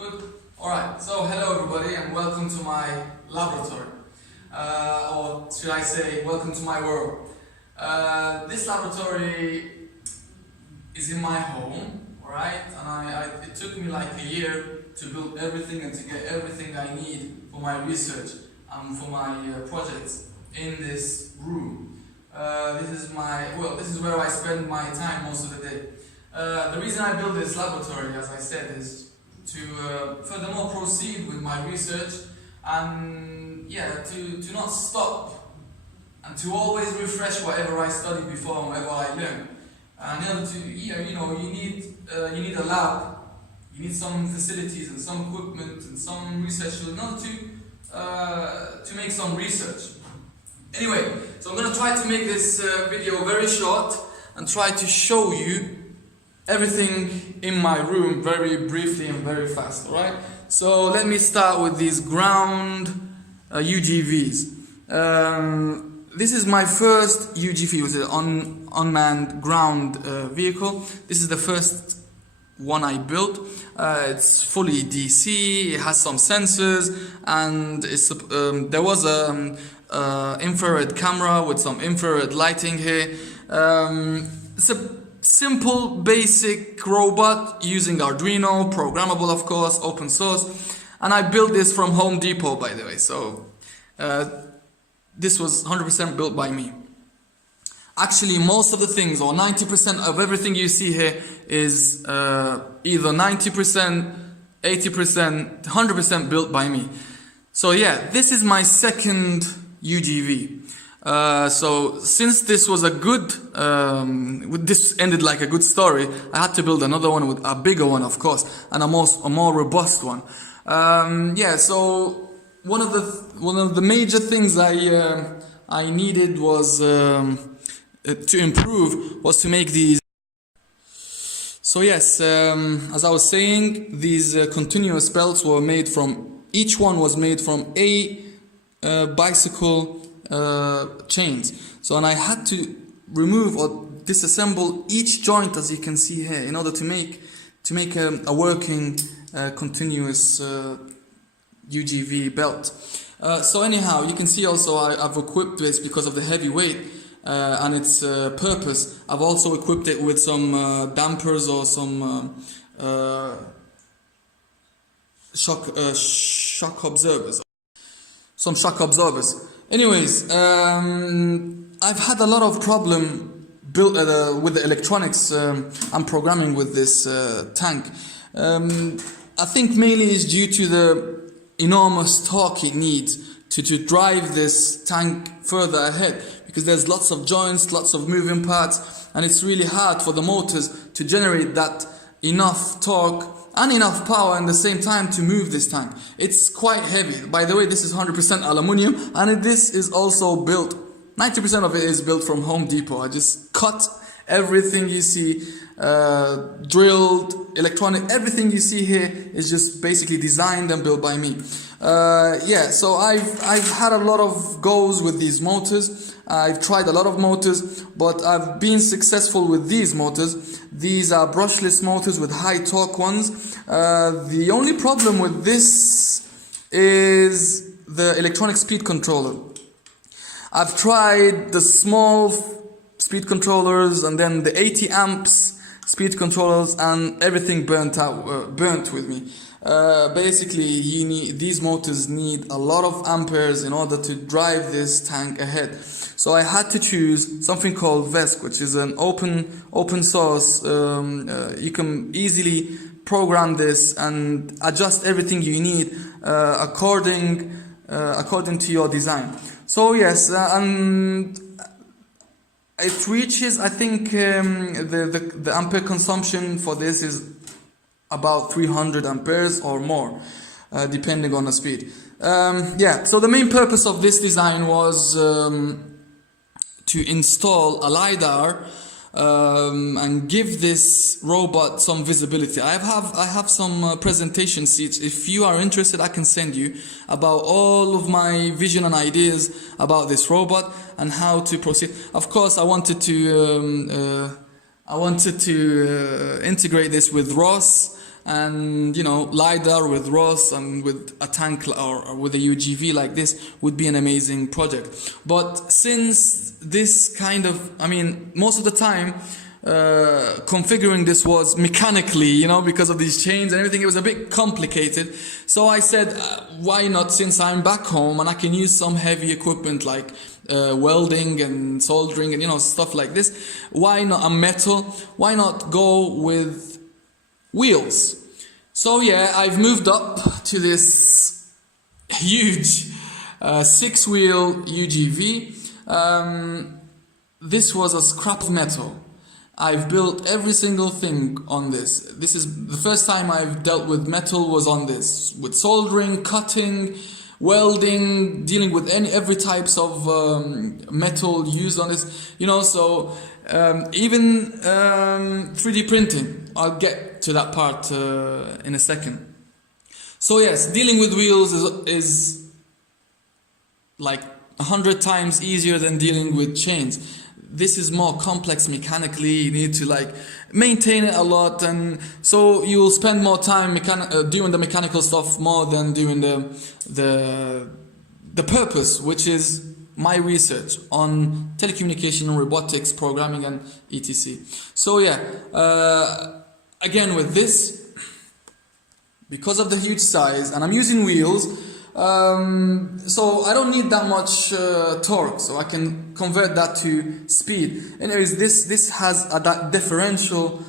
Good. Alright, so hello everybody and welcome to my laboratory. Or should I say, welcome to my world. This laboratory is in my home, alright? And it took me like a year to build everything and to get everything I need for my research and for my projects in this room. This is where I spend my time most of the day. The reason I built this laboratory, as I said, is to furthermore proceed with my research and to not stop and to always refresh whatever I studied before and whatever I learned. And in order to, you need a lab, you need some facilities and some equipment and some research in order to make some research. Anyway, so I'm going to try to make this video very short and try to show you everything in my room very briefly and very fast, alright? So let me start with these ground UGVs. This is my first UGV, which is an unmanned ground vehicle. This is the first one I built. It's fully DC, it has some sensors, and there was an infrared camera with some infrared lighting here. It's a simple, basic robot using Arduino, programmable of course, open source, and I built this from Home Depot, by the way, so this was 100% built by me. Actually, most of the things, or 90% of everything you see here is either 90%, 80%, 100% built by me. So yeah, this is my second UGV. So since this was a good, this ended like a good story, I had to build another one, with a bigger one of course, and a more robust one. So one of the major things I needed was to improve was to make these. So yes, as I was saying, these continuous belts were made from, each one was made from bicycle chains. So, and I had to remove or disassemble each joint, as you can see here, in order to make a working continuous UGV belt. So anyhow, you can see also I've equipped this because of the heavy weight and its purpose. I've also equipped it with some dampers or some shock absorbers. Some shock absorbers. Anyways, I've had a lot of problem with the electronics and programming with this tank. I think mainly is due to the enormous torque it needs to drive this tank further ahead, because there's lots of joints, lots of moving parts, and it's really hard for the motors to generate that enough torque and enough power in the same time to move this tank. It's quite heavy. By the way, this is 100% aluminium, and this is also built, 90% of it is built from Home Depot. I just cut everything you see, drilled, electronic, everything you see here is just basically designed and built by me. So I've had a lot of goes with these motors. I've tried a lot of motors, but I've been successful with these motors. These are brushless motors with high torque ones. The only problem with this is the electronic speed controller. I've tried the small speed controllers and then the 80 amps speed controllers, and everything burnt with me. Basically, these motors need a lot of amperes in order to drive this tank ahead. So I had to choose something called VESC, which is an open source. You can easily program this and adjust everything you need according to your design. So yes, and it reaches, I think, the ampere consumption for this is about 300 amperes or more, depending on the speed. So the main purpose of this design was to install a LiDAR and give this robot some visibility. I have some presentation sheets. If you are interested, I can send you about all of my vision and ideas about this robot and how to proceed. Of course, I wanted to integrate this with ROS and LiDAR with ROS and with a tank or with a UGV like this would be an amazing project. But since this kind of, most of the time configuring this was mechanically, because of these chains and everything, it was a bit complicated. So I said, why not, since I'm back home and I can use some heavy equipment like welding and soldering and stuff like this, why not a metal? Why not go with wheels? So yeah, I've moved up to this huge 6-wheel UGV. This was a scrap of metal. I've built every single thing on this. This is the first time I've dealt with metal was on this, with soldering, cutting, welding, dealing with every types of metal used on this. So even 3D printing. I'll get to that part in a second. So yes, dealing with wheels is like 100 times easier than dealing with chains. This is more complex mechanically. You need to maintain it a lot, and so you will spend more time doing the mechanical stuff more than doing the purpose, which is my research on telecommunication and robotics, programming and etc. So yeah, again with this, because of the huge size, and I'm using wheels. So I don't need that much torque, so I can convert that to speed. Anyways, this has that differential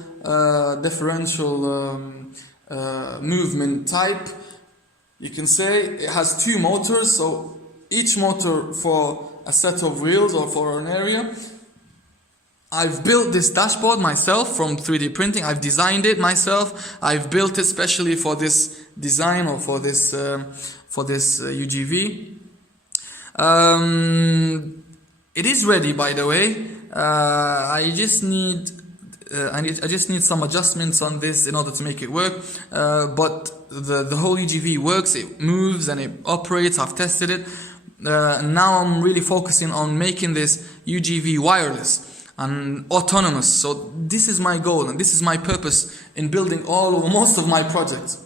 movement type. You can say it has 2 motors, so each motor for a set of wheels or for an area. I've built this dashboard myself from 3D printing. I've designed it myself. I've built it specially for this design or for this UGV. It is ready, by the way. I just need some adjustments on this in order to make it work. But the whole UGV works. It moves and it operates. I've tested it. Now I'm really focusing on making this UGV wireless and autonomous. So this is my goal and this is my purpose in building most of my projects.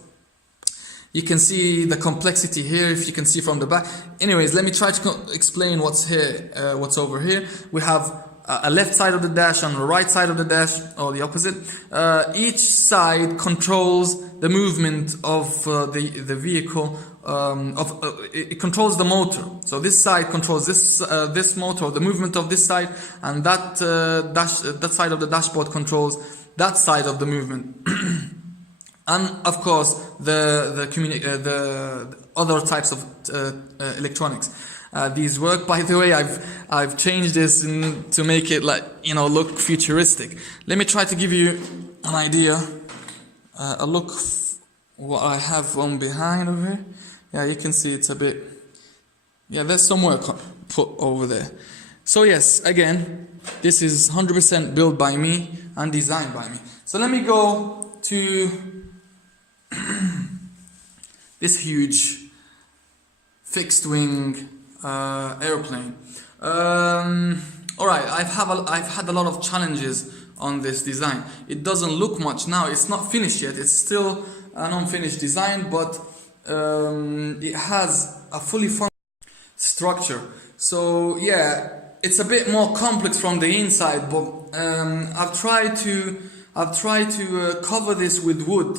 You can see the complexity here, if you can see from the back. Anyways, let me try to explain what's here, what's over here. We have a left side of the dash and a right side of the dash, or the opposite. Each side controls the movement of the vehicle. It controls the motor. So this side controls this motor, the movement of this side, and that side of the dashboard controls that side of the movement. And of course the other types of electronics. These work. By the way, I've changed this to make it look futuristic. Let me try to give you an idea, a look what I have on behind over here. Yeah, you can see it's a bit. Yeah, there's some work put over there. So yes, again, this is 100% built by me and designed by me. So let me go to this huge fixed wing airplane. Alright, I've had a lot of challenges on this design. It doesn't look much now, it's not finished yet, it's still an unfinished design, but it has a fully functional structure. So yeah, it's a bit more complex from the inside, but I've tried to cover this with wood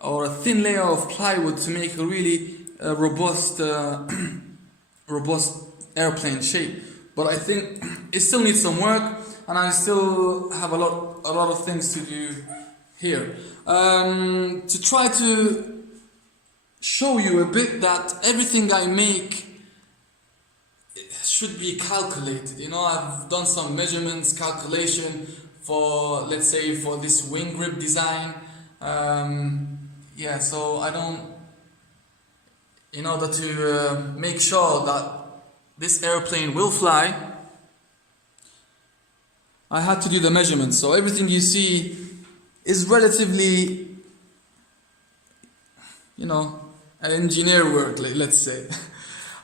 or a thin layer of plywood to make a really robust airplane shape. But I think it still needs some work, and I still have a lot of things to do here. To try to show you a bit that everything I make should be calculated. I've done some measurements, calculation for, let's say, for this wing grip design. Yeah, so in order to make sure that this airplane will fly, I had to do the measurements. So everything you see is relatively, engineer work, let's say.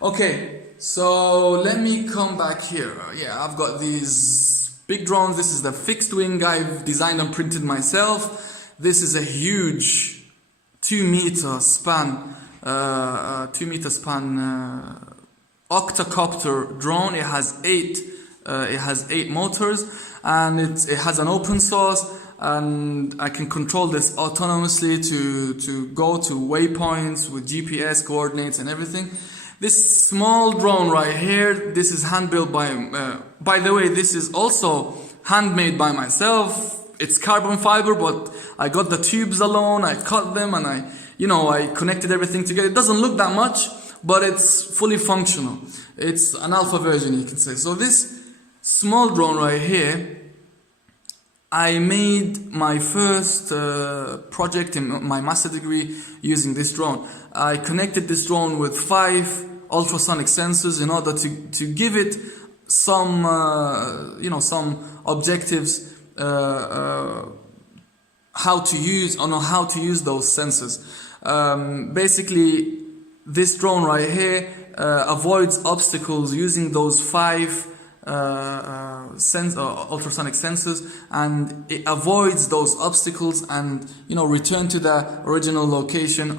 Okay, so let me come back here. Yeah, I've got these big drones. This is the fixed wing I've designed and printed myself. This is a huge 2 meter span, 2 meter span octocopter drone. It has eight motors, and it has an open source, and I can control this autonomously to go to waypoints with GPS coordinates and everything. This small drone right here, this is hand built by the way, this is also handmade by myself. It's carbon fiber, but I got the tubes alone, I cut them, and I connected everything together. It doesn't look that much, but it's fully functional. It's an alpha version, you can say. So this small drone right here, I made my first project in my master degree using this drone. I connected this drone with 5 ultrasonic sensors in order to give it some objectives, how to use those sensors. Basically, this drone right here avoids obstacles using those 5 ultrasonic sensors, and it avoids those obstacles and return to the original location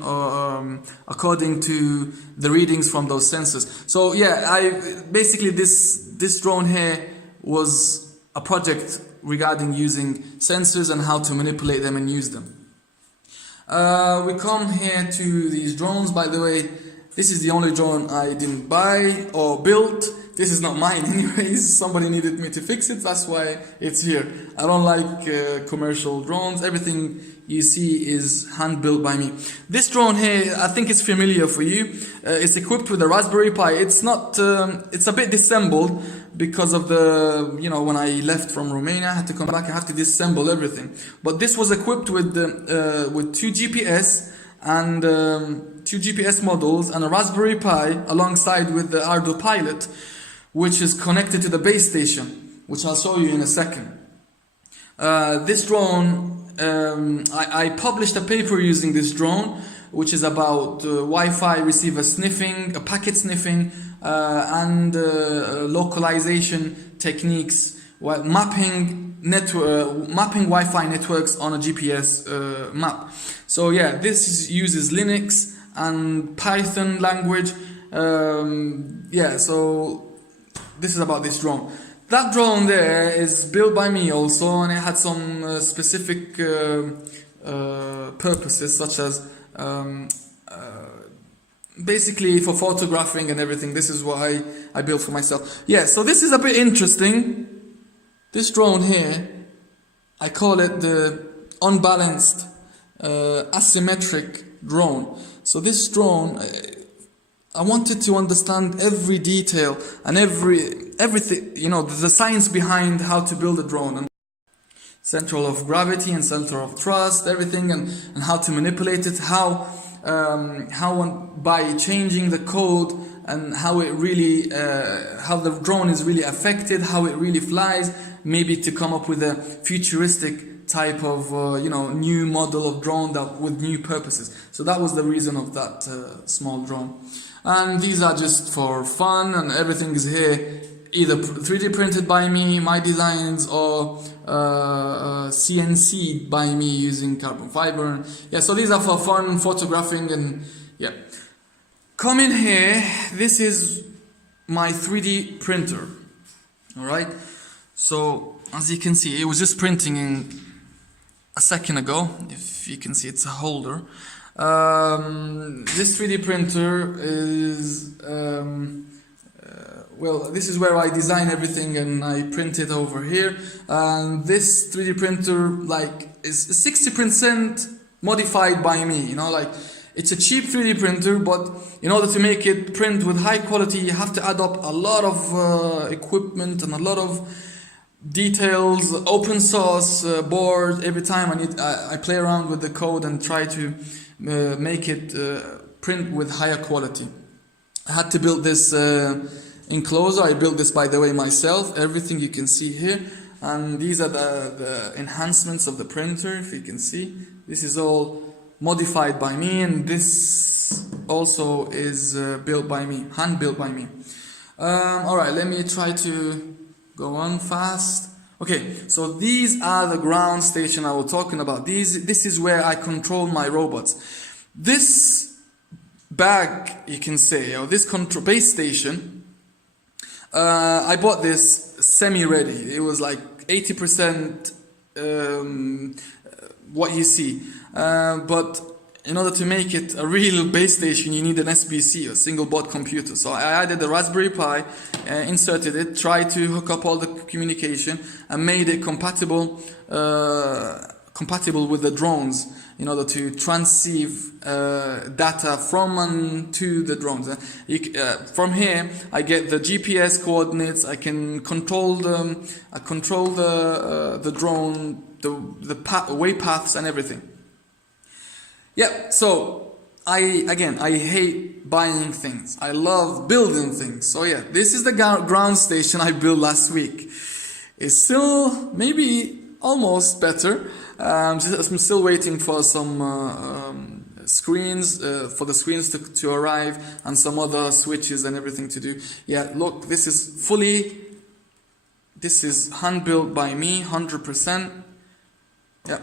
according to the readings from those sensors. So yeah, basically this drone here was a project regarding using sensors and how to manipulate them and use them. We come here to these drones. By the way, this is the only drone I didn't buy or build. This is not mine anyways. Somebody needed me to fix it. That's why it's here. I don't like commercial drones. Everything you see is hand built by me. This drone here, I think it's familiar for you. It's equipped with a Raspberry Pi. It's not. It's a bit disassembled because of the when I left from Romania, I had to come back. I have to disassemble everything. But this was equipped with 2 GPS and 2 GPS modules and a Raspberry Pi alongside with the Arduino Pilot, which is connected to the base station, which I'll show you in a second. This drone, I published a paper using this drone, which is about Wi-Fi receiver sniffing, packet sniffing, and localization techniques, while mapping Wi-Fi networks on a GPS map. So yeah, this uses Linux and Python language. So this is about this drone. That drone there is built by me also, and it had some specific purposes, such as basically for photographing and everything. This is what I built for myself. Yeah, so this is a bit interesting. This drone here, I call it the unbalanced asymmetric drone. So this drone, I wanted to understand every detail and everything, the science behind how to build a drone, and center of gravity and center of thrust, everything, and how to manipulate it, how by changing the code and how it really, how the drone is really affected, how it really flies, maybe to come up with a futuristic type of new model of drone that with new purposes. So that was the reason of that small drone. And these are just for fun, and everything is here either 3D printed by me, my designs, or CNC'd by me using carbon fiber. Yeah, so these are for fun, photographing, and yeah. Come in here, this is my 3D printer. Alright, so as you can see, it was just printing in a second ago. If you can see, it's a holder. This 3D printer is this is where I design everything and I print it over here. And this 3D printer is 60% modified by me. It's a cheap 3D printer, but in order to make it print with high quality, you have to add up a lot of equipment and a lot of details, open source board. Every time I play around with the code and try to make it print with higher quality. I had to build this enclosure. I built this, by the way, myself. Everything you can see here, and these are the enhancements of the printer. If you can see, this is all modified by me, and this also is built by me, hand built by me. Alright, let me try to go on fast. Okay, so these are the ground station I was talking about. This is where I control my robots. This bag, you can say, or this base station, I bought this semi-ready. It was like 80% what you see. But in order to make it a real base station, you need an SBC, a single board computer. So I added the Raspberry Pi, inserted it, tried to hook up all the communication, and made it compatible with the drones in order to transceive data from and to the drones. From here, I get the GPS coordinates. I can control the drone, the way paths and everything. Yeah, so I hate buying things. I love building things. So yeah, this is the ground station I built last week. It's still maybe almost better. I'm still waiting for some screens, for the screens to arrive, and some other switches and everything to do. Yeah, look, this is hand built by me, 100%. Yeah.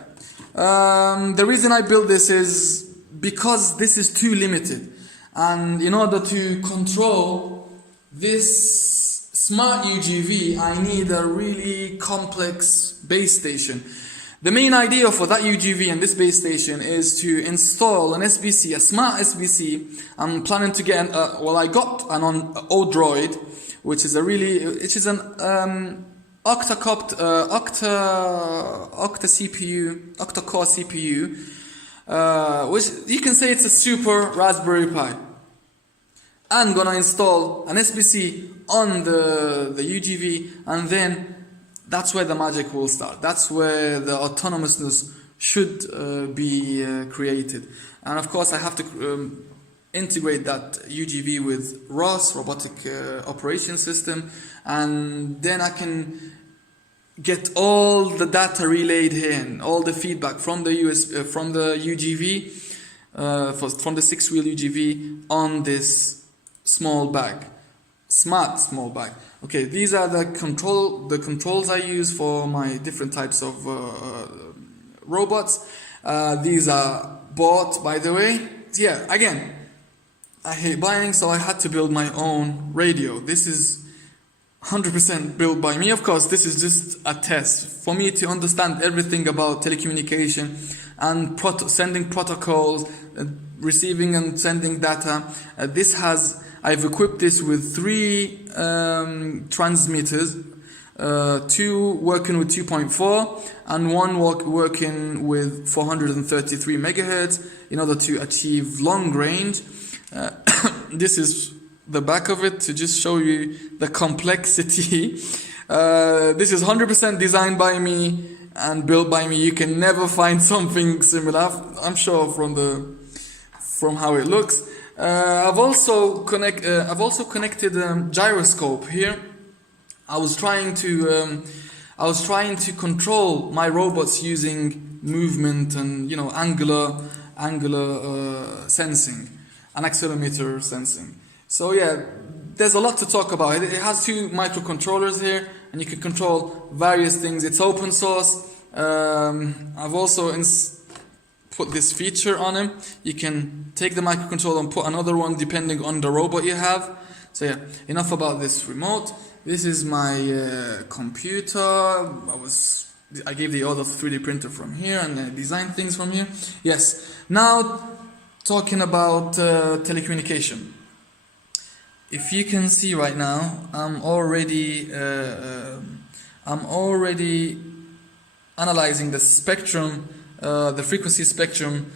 The reason I built this is because this is too limited, and in order to control this smart UGV, I need a really complex base station. The main idea for that UGV and this base station is to install an SBC, a smart SBC. I'm planning to get I got an Odroid, which is an octa-core CPU, which you can say it's a super Raspberry Pi. I'm gonna install an SBC on the UGV, and then that's where the magic will start. That's where the autonomousness should be created. And of course I have to integrate that UGV with ROS, Robotic Operation System, and then I can get all the data relayed here and all the feedback from the UGV, from the 6-wheel UGV on this smart small bag. Okay, these are the controls I use for my different types of robots. These are bought, by the way. Yeah, again, I hate buying, so I had to build my own radio. This is 100% built by me. Of course, this is just a test for me to understand everything about telecommunication and sending protocols, receiving and sending data. I've equipped this with 3 transmitters, 2 working with 2.4 and 1 working with 433 megahertz in order to achieve long range. This is the back of it to just show you the complexity. This is 100% designed by me and built by me. You can never find something similar, I'm sure, from how it looks. I've also connected gyroscope here. I was trying to control my robots using movement and angular sensing and accelerometer sensing. So yeah, there's a lot to talk about. It has 2 microcontrollers here, and you can control various things. It's open source. I've also put this feature on him. You can take the microcontroller and put another one depending on the robot you have. So yeah, enough about this remote. This is my computer. I gave the order 3D printer from here, and I designed things from here. Yes. Now talking about telecommunication. If you can see right now, I'm already analyzing the spectrum, the frequency spectrum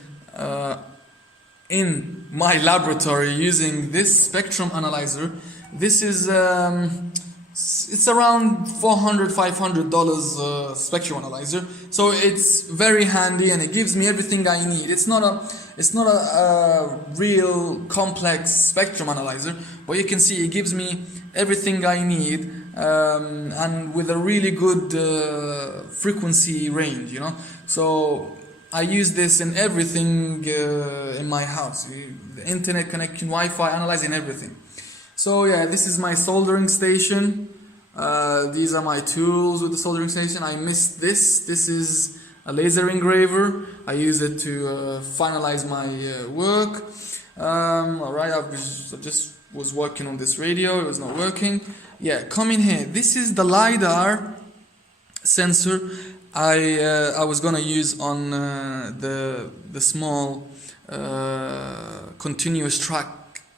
in my laboratory using this spectrum analyzer. This is it's around $400-500 spectrum analyzer, so it's very handy and it gives me everything I need. It's not a real complex spectrum analyzer, but you can see it gives me everything I need, and with a really good frequency range, So I use this in everything in my house, the internet connection, Wi-Fi, analyzing everything. So yeah, this is my soldering station. These are my tools with the soldering station. I missed this. This is a laser engraver. I use it to finalize my work. Alright, I just was working on this radio, it was not working. Yeah, come in here. This is the LiDAR sensor I was gonna use on the small continuous track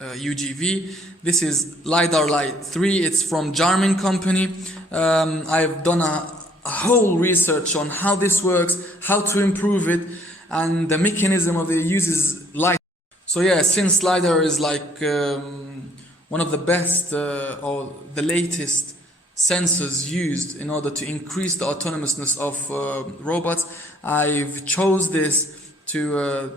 UGV. This is LiDAR Lite 3. It's from Jarmin company. I've done a whole research on how this works, how to improve it, and the mechanism of the uses light. So yeah, since LiDAR is like one of the best or the latest sensors used in order to increase the autonomousness of robots, I've chose this to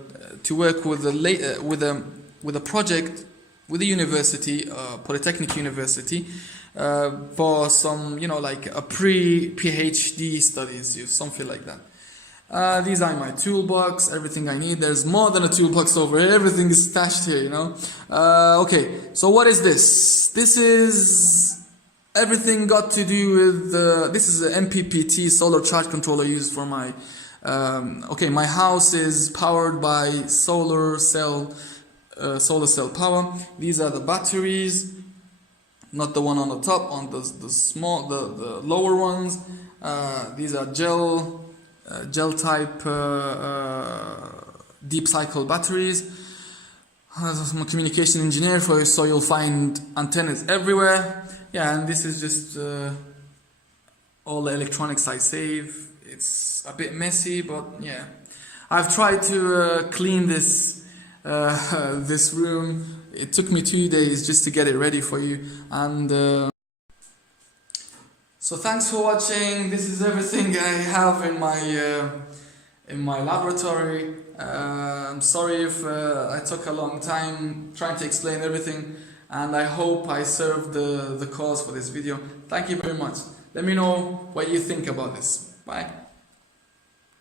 work with a project with a university, Polytechnic University, for some, like a pre-PhD studies, something like that. These are my toolbox, everything I need. There's more than a toolbox over here, everything is stashed here, Okay, so what is this? This is everything got to do with, this is an MPPT solar charge controller used for my, my house is powered by solar cell power. These are the batteries, not the one on the top, on the lower ones. These are gel type deep cycle batteries. I'm a communication engineer, so you'll find antennas everywhere. Yeah, and this is just all the electronics I save. It's a bit messy, but yeah, I've tried to clean this this room. It took me 2 days just to get it ready for you, and so thanks for watching. This is everything I have in my laboratory. I'm sorry if I took a long time trying to explain everything, and I hope I served the cause for this video. Thank you very much. Let me know what you think about this. Bye.